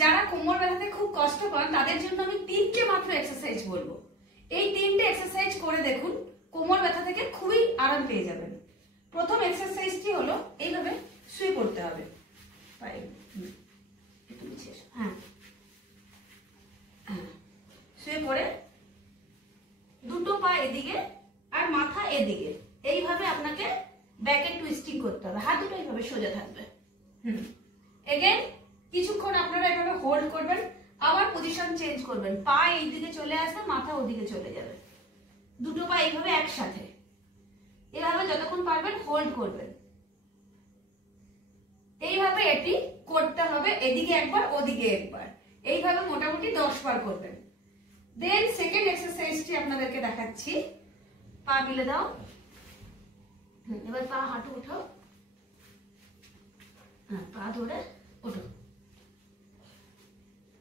যারা কোমর ব্যথাতে খুব কষ্ট পান তাদের জন্য আমি 3টে মাত্র এক্সারসাইজ বলবো। এই 3টে এক্সারসাইজ করে দেখুন, কোমর ব্যথা থেকে খুবই আরাম পেয়ে যাবেন। প্রথম এক্সারসাইজটি হলো এইভাবে শুয়ে পড়তে হবে। হ্যাঁ, শুয়ে পড়ে দুটো পা এদিকে আর মাথা এদিকে, এইভাবে আপনাকে ব্যাকে টুইস্টিং করতে হবে। হাত দুটো এইভাবে সোজা থাকবে। এগেন কিছুক্ষণ আপনারা এভাবে হোল্ড করবেন, আবার পজিশন চেঞ্জ করবেন। পা এই দিকে চলে আসবে, মাথা ওদিকে চলে যাবে। দুটো পা এইভাবে একসাথে, এভাবে যতক্ষণ পারবেন হোল্ড করবেন। এইভাবে এটি করতে হবে, এদিকে একবার ওদিকে একবার, এইভাবে মোটামুটি 10 বার করবেন। দেন সেকেন্ড এক্সারসাইজটি আপনাদেরকে দেখাচ্ছি। পা গিলে দাও, এবার পা হাঁটু উঠাও, হ্যাঁ পা ধরে ওঠো,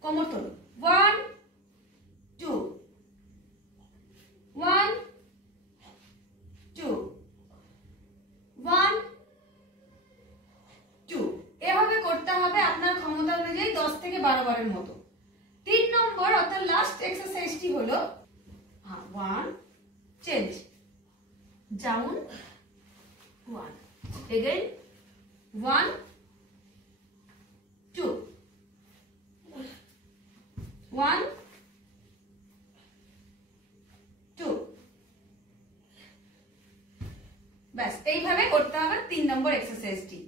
কোমর তোলো। 1 2 1 2 1 2, এভাবে করতে হবে আপনার ক্ষমতা অনুযায়ী 10 থেকে 12 বারের মতো। 3 নম্বর অর্থাৎ লাস্ট এক্সারসাইজটি হলো 1 চেঞ্জ ডাউন 1 এগেইন 1 2 1 2, ব্যাস এইভাবে করতে হবে 3 নম্বর এক্সারসাইজটি।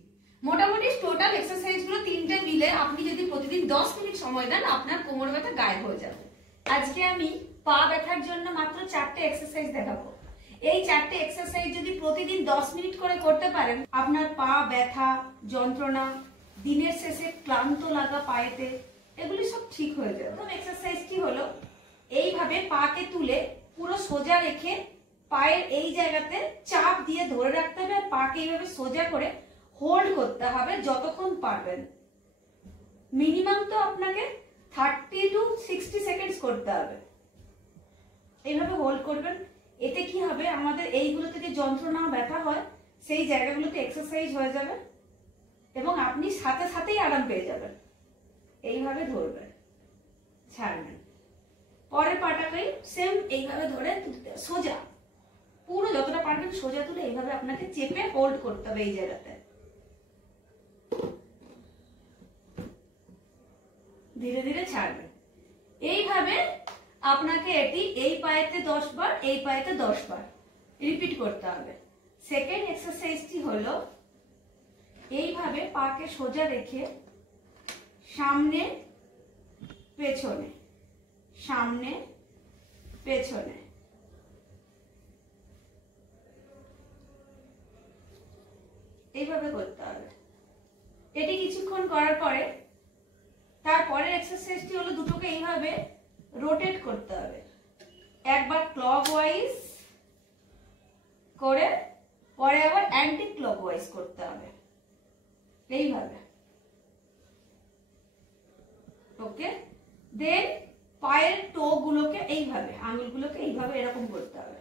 মোটামুটি টোটাল এক্সারসাইজ গুলো 3টে মিলে আপনি যদি প্রতিদিন 10 মিনিট সময় দেন আপনার কোমর ব্যথা গায়েব হয়ে যাবে। আজকে আমি পা ব্যথার জন্য মাত্র 4টে এক্সারসাইজ দেখাবো। এই 4টে এক্সারসাইজ যদি প্রতিদিন 10 মিনিট করে করতে পারেন, আপনার পা ব্যথা, যন্ত্রণা, দিনের শেষে ক্লান্ত লাগা পায়েতে, এগুলি সব ঠিক হয়ে যাবে। প্রথম এক্সারসাইজটি হলো এইভাবে পাকে তুলে পুরো সোজা রেখে পায়ের এই জায়গাতে চাপ দিয়ে ধরে রাখতে হবে, আর পাকে এইভাবে সোজা করে হোল্ড করতে হবে যতক্ষণ পারবেন। মিনিমাম তো আপনাকে 30 to 60 সেকেন্ডস করতে হবে। এইভাবে হোল্ড করবেন। এতে কি হবে, আমাদের এইগুলোতে যে যন্ত্রণা ব্যথা হয় সেই জায়গাগুলোতে এক্সারসাইজ হয়ে যাবে এবং আপনি সাথে সাথেই আরাম পেয়ে যাবেন। এইভাবে ধরবেন, ছাড়বেন। পরের পাটাকে সেম এইভাবে ধরে সোজা, পুরো যতটা পারবেন সোজা তুলে এইভাবে আপনাকে চেপে হোল্ড করতে হবে এই জায়গাতে। ধীরে ধীরে ছাড়বেন। এইভাবে আপনাকে এটি এই পায়েতে 10 বার, এই পায়েতে 10 বার রিপিট করতে হবে। সেকেন্ড এক্সারসাইজটি হলো এইভাবে পাকে সোজা রেখে সামনে পেছনে, সামনে পেছনে, এইভাবে করতে হবে। এটি কিছুক্ষণ করার পরে তারপরের এক্সারসাইজটি হলো দুটোকে এইভাবে রোটেট করতে হবে। একবার ক্লকওয়াইজ করে পরে আবার অ্যান্টি ক্লকওয়াইজ করতে হবে, এইভাবে। ওকে, দেন পায়ের টো গুলোকে এইভাবে, আঙুলগুলোকে এইভাবে এরকম করতে হবে।